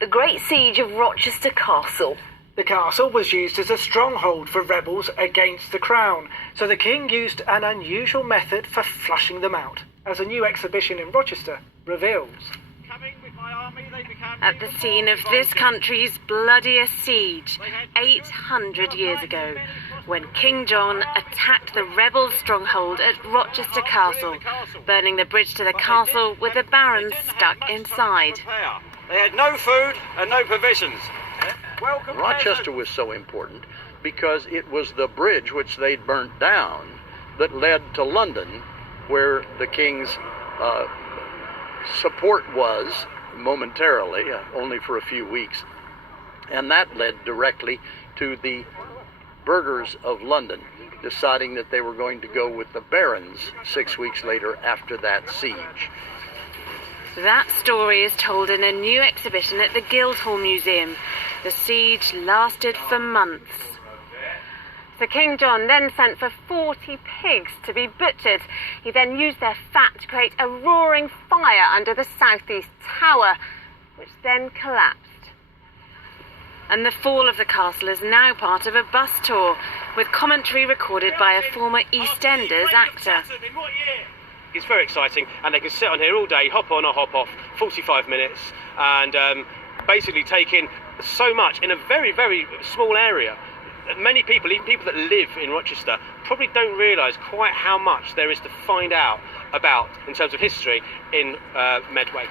the Great Siege of Rochester Castle. The castle was used as a stronghold for rebels against the crown, so the king used an unusual method for flushing them out, as a new exhibition in Rochester reveals. At the scene of this country's bloodiest siege, 800 years ago, when King John attacked the rebel stronghold at Rochester Castle, burning the bridge to the castle with the barons stuck inside. They had no food and no provisions. Rochester was so important because it was the bridge which they'd burnt down that led to London, where the king's support was momentarily, only for a few weeks. And that led directly to the burghers of London deciding that they were going to go with the barons 6 weeks later after that siege. That story is told in a new exhibition at the Guildhall Museum. The siege lasted for months. So King John then sent for 40 pigs to be butchered. He then used their fat to create a roaring fire under the southeast tower, which then collapsed. And the fall of the castle is now part of a bus tour, with commentary recorded by a former EastEnders actor. It's very exciting, and they can sit on here all day, hop on or hop off, 45 minutes, and basically take in so much in a very, very small area. Many people, even people that live in Rochester, probably don't realise quite how much there is to find out about in terms of history in Medway.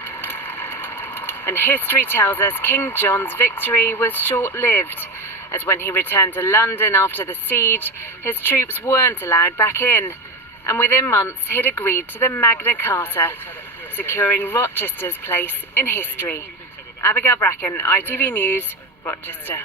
And history tells us King John's victory was short-lived, as when he returned to London after the siege, his troops weren't allowed back in. And within months, he'd agreed to the Magna Carta, securing Rochester's place in history. Abigail Bracken, ITV News, Rochester.